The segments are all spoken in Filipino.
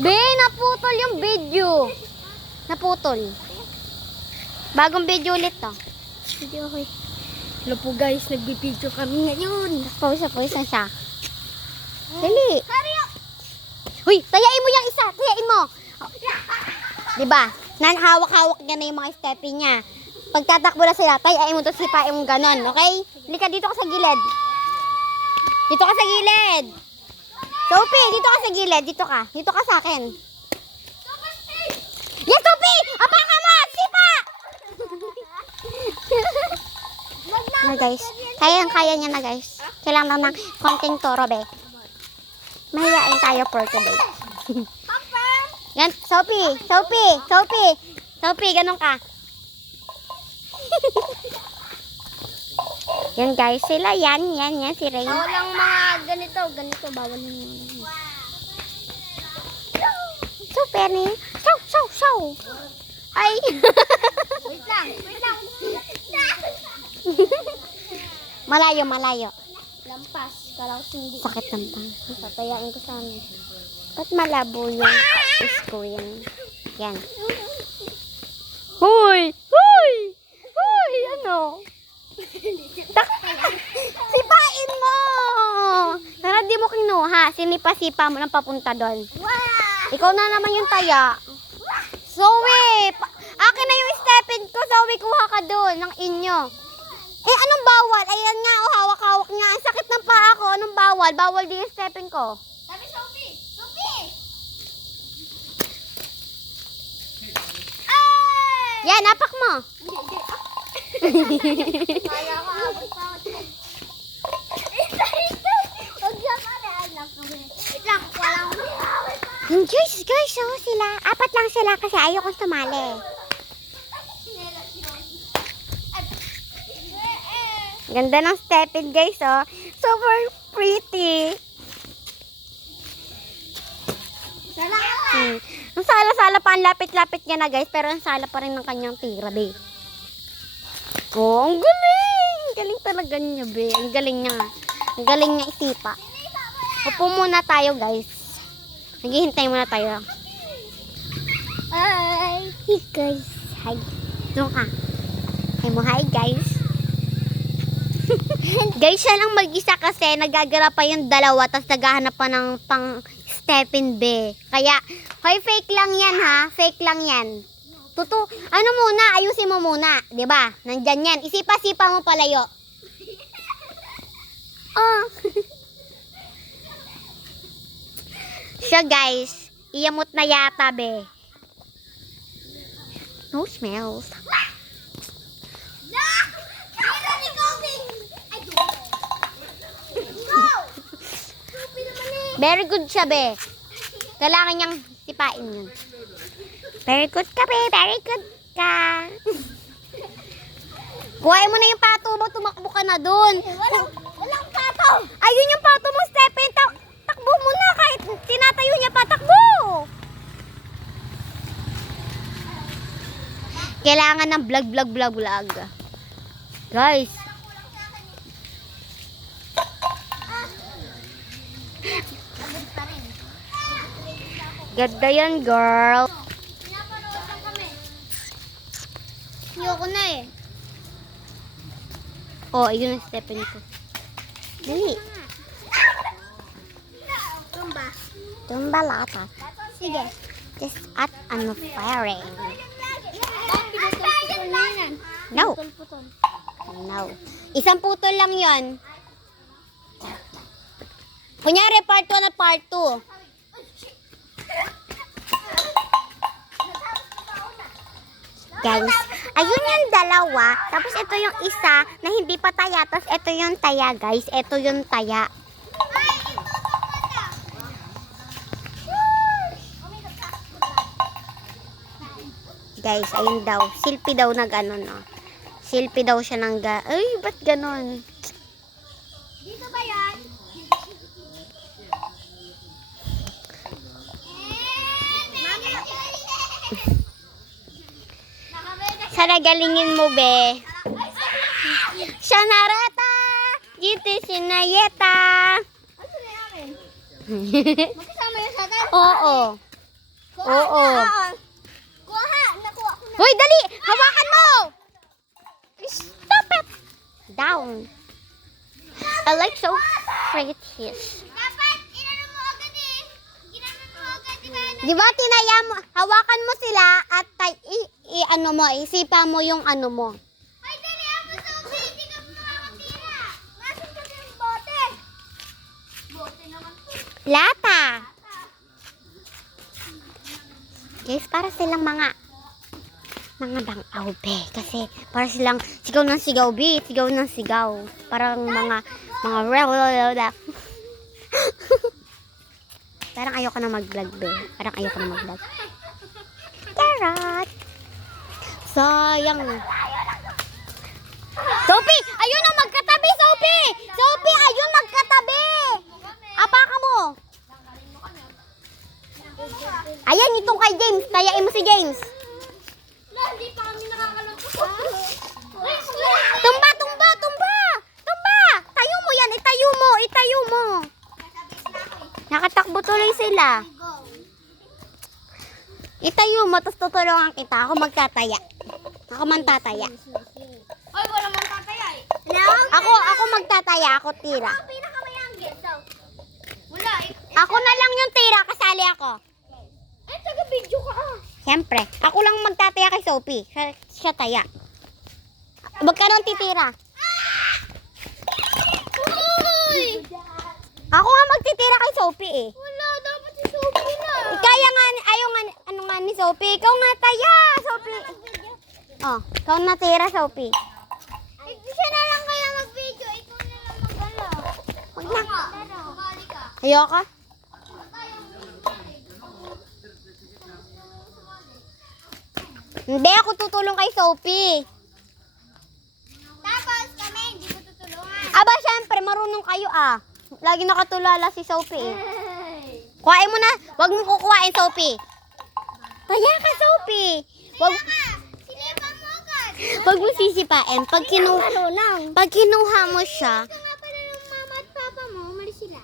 Be, naputol yung video. Naputol. Bagong video ulit to. Video okay. Hello po guys, nagbibideo kami ngayon. Pause na siya. Dali. Huy, tayain mo yung isa. Tayain mo. Diba? Hawak-hawak niya na yung mga stepping niya. Pag tatakbo na sila, tayain mo to, sipain mo ganon. Okay? Halika, dito ka sa gilid. Dito ka sa gilid. Sophie, dito ka sa gilid. Dito ka. Dito ka sa akin. Yes, Sophie! Apaka mo! Sipa! Na guys. Kaya niya na guys. Kailangan lang ng konting toro, be. Mahihain tayo for today. Yan, Sophie, ganun ka. Yan guys, sila yan, si Rain. Walang mga ganito, bawal yun. Super ni. Show. Ay. Wait lang. Malayo. Lampas, kala ko hindi. Sakit ng pang. Tatayain ko sa amin. Ba't malabo yung screen? Yan. Hoy! Ano? Sipain mo! Para di mo kinuha. Sinipa-sipa mo lang papunta doon. Ikaw na naman yung taya. Zoe! Akin na yung stepin ko. Zoe, kuha ka doon ng inyo. Eh, anong bawal? Ayan nga, hawak-hawak nga. Ang sakit ng paa ko. Anong bawal? Bawal din yung stepin ko. Sabi, Sophie! Yan, apak mo. Kaya ko abot pa ako. Huwag siya anak kami. Wait lang, walang Yung guys, oh, sila. Apat lang sila kasi ayokong sumali. Ganda ng stepin guys, oh. Super pretty. Ang sala-sala pa, ang lapit-lapit niya na guys, pero ang sala pa rin ng kanyang tira, be. Oh, ang galing! Ang galing talaga niya, be. Ang galing niya. Ang galing niya isipa. Upo muna tayo, guys. Naghihintay muna tayo. Hi! Hey, guys. Hi. Doon ka. Hi mo, hi, guys. Guys, siya lang mag-isa kasi nagagara pa yung dalawa tapos naghahanap pa ng pang stepin, be. Kaya, hoy, fake lang yan, ha? Fake lang yan. Ano muna, ayusin mo muna. Diba? Nandyan yan. Isipa-sipa mo palayo. Oh. So, guys, iyamot na yata, be. No smells. Very good siya, be. Kailangan niyang sipain yun. Very good ka, be. Very good ka. Kuhain mo na yung pato mo. Tumakbo ka na dun. Walang pato! Ayun yung pato mo, Stephen. Takbo mo na kahit tinatayo niya pa. Takbo! Kailangan ng vlog. Guys. Ganda yan, girl. Pinapanood lang kami. Ayoko na eh. Oh, ayun ang Stephen ko. Dali. Tumba. Tumba lata. Sige. Just at ano firing. Pinutol-putol na yan. No. Pinutol-putol. No. Isang putol lang yon. Kunyari, part 1 at part 2. Guys, ayun yung dalawa. Tapos ito yung isa na hindi pa taya. Tapos ito yung taya, guys. Ito yung taya. Guys, ayun daw. Silpi daw na gano'n, no. Silpi daw siya ng ay, ba't gano'n? Dito ba yan? Sana galingin mo, be. Siya narata. Dito sinayeta. Ano na yakin? Magkasama yung satan? Oo. Oo. Kuha. Nakuha ko na. Hoy, dali! Hawakan mo! Stop it! Down. I like so pretty. Dapat, inano mo agad eh. Ginano mo agad. Di ba tinaya mo, hawakan mo sila at ano mo, isipa mo yung ano mo. Ay, dali ako sa ubi. Hindi ka makakatira. Nasaan pa yung bote? Bote naman po. Lata. Guys, para silang mga bangaw, be. Kasi para silang sigaw ng sigaw, be. Sigaw ng sigaw. Parang mga Parang ayoko na mag-vlog, be. Parang ayoko na mag-vlog. Carrot. Sayang. Sophie! Ayun ang magkatabi, Sophie! Sophie, ayun magkatabi! Apaka mo! Ayan, itong kay James. Tayain mo si James. Hindi pa kami nakakaluto. Tumba, tumba, tumba! Tumba! Tayo mo yan, itayo mo, itayo mo. Nakatakbo tuloy sila. Itayo mo, tapos tutulungan kita. Ako magtataya. Ako man tataya. Ay, wala man tataya eh. Ako magtataya, ako tira. Ang pinakamayanggi. Wala eh. Ako na lang yung tira, kasali ako. Ay, taga-video ka ah. Siyempre, ako lang magtataya kay Sophie. Siya taya. Magkano ang titira? Uy! Ako nga magtitira kay Sophie eh. Wala, dapat si Sophie na. Kaya nga, ayaw nga, ano nga ni Sophie. Ikaw nga taya, Sophie. Oh, ikaw natira, Sophie. Ay, siya na lang kaya mag-video. Ikaw na lang mag-ala. Wag na. Sumali ka. Ayoko. Hindi, ako tutulong kay Sophie. Tapos kami, hindi ko tutulungan. Aba, syempre, marunong kayo ah. Lagi nakatulala si Sophie eh. Kuhain mo na. Huwag mo kukuhain, Sophie. Taya ka, Sophie. Huwag, Sinipan mo agad. huwag mo sisipain. Pag kinuha mo siya, Ito nga pala ng mama at papa mo, umalis sila.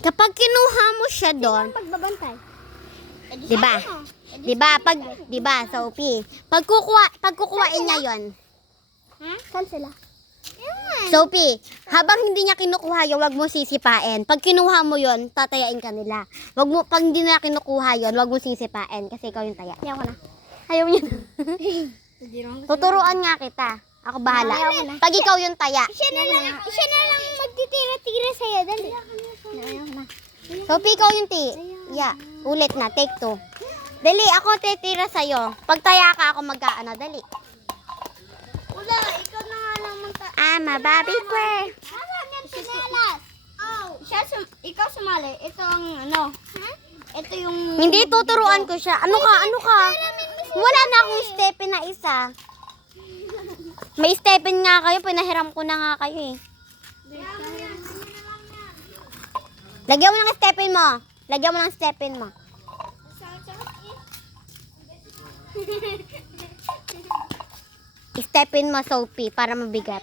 kapag kinuha mo siya doon, Pagbabantay. diba? Diba, Sophie? Pag kukuhain niya yon, Ha? Saan sila? Sophie, habang hindi niya kinukuha yun, wag mo sisipain. Pag kinuha mo yon, tatayain ka nila. Pag hindi na kinukuha yon, wag mo sisipain kasi ikaw yung taya. Ayaw ko na. Ayaw niya. Hindi naman. Tuturuan nga kita. Ako bahala. Ayaw ko na. Pag ikaw yung taya. Siya na lang magtitira-tira sa'yo. Dali. Ayaw na. Sophie, ikaw yung Yeah, ulit na. Take 2. Dali, ako titira sa'yo. Pag taya ka, ako magkaano. Dali. Wala, ikaw na nga lang I'm a Bobby Square. Nasaan yan, sinelas? Oh. Ikaw sumali. Ito ang ano. Ito yung... Hindi, tuturuan ko siya. Ano ka? Wala na akong stepin na isa. May stepin nga kayo. Pinahiram ko na nga kayo eh. Lagyan mo ng stepin mo. Lagyan mo ng stepin mo. Stepin mo, Sophie, para mabigat.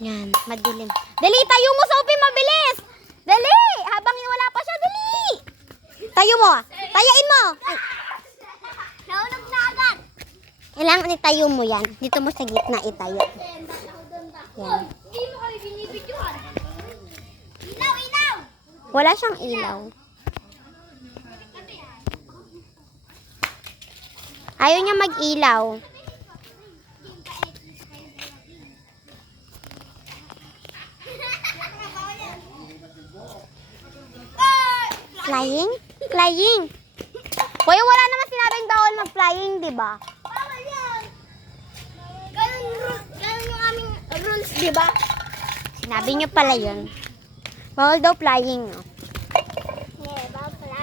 Yan, madilim. Dali, tayo mo, Sophie, mabilis! Dali! Habang wala pa siya, dali! Tayo mo. Tayain mo. Naulog na agad. Kailangan itayo mo yan. Dito mo sa gitna itayo. Yan. Hindi mo kami binibidyohan. Ilaw, ilaw! Wala siyang ilaw. Ayaw niya mag-ilaw. Flying? Flying. Kuya, wala naman sinabing bawal mag-flying, di ba? Bawal yan. Ganun yung aming rules, di ba? Sinabi niyo pala yun. Bawal daw flying. No? Yeah, bawal pala.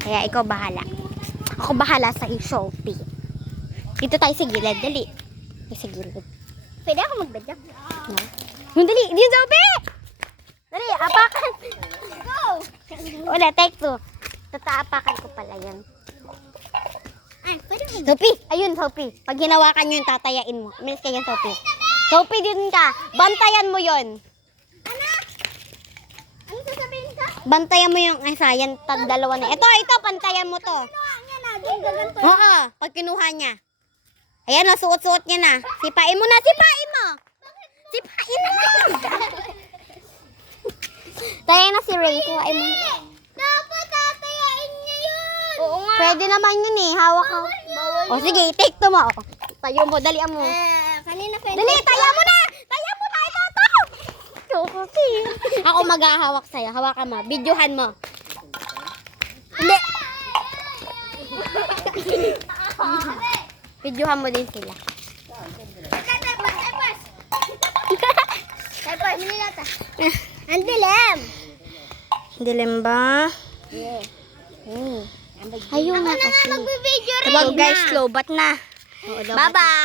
Kaya ikaw bahala. Ako bahala sa Sophie. Dito tayo sa gilid. Dali. Ay, sa gilid. Pwede ako mag-bedyak? No? Yung dali. Dito, Sophie! Dali, apakan. Go! Wala, take 2. Tataapakan ko pala yun. Ay, pwede ako. Sophie! Ayun, Sophie. Pag hinawakan nyo yung tatayain mo. Milis ka yan, Sophie. Sophie, din ka. Bantayan mo yon. Anak! Ano sasabihin Bantayan mo yung isa, yan, dalawa na. Ito, pantayan mo to. Niya na, doon gaganto. Oo, pag kinuha niya. Ayan o, suot-suot niya na. Sipain mo na, sipain mo. Sipain mo. Tayo na si Ray, kuhain mo. Dapat tatayain niya yun. Oo nga. Pwede naman yun eh, hawak ka. Bawal O sige, take to mo. O, tayo mo, dalian mo. Kanina pwede. Dali, taya mo na! Taya mo na! Ito! Kasi. Ako maghahawak sa'yo. Hawakan mo. Videohan mo. Hindi. Videohan mo din sila. Tapos, minilata. Ang dilim. Dilim ba? Ayun na kasi. Magbibideo rin. Huwag guys, slow. Ba't na? Bye-bye!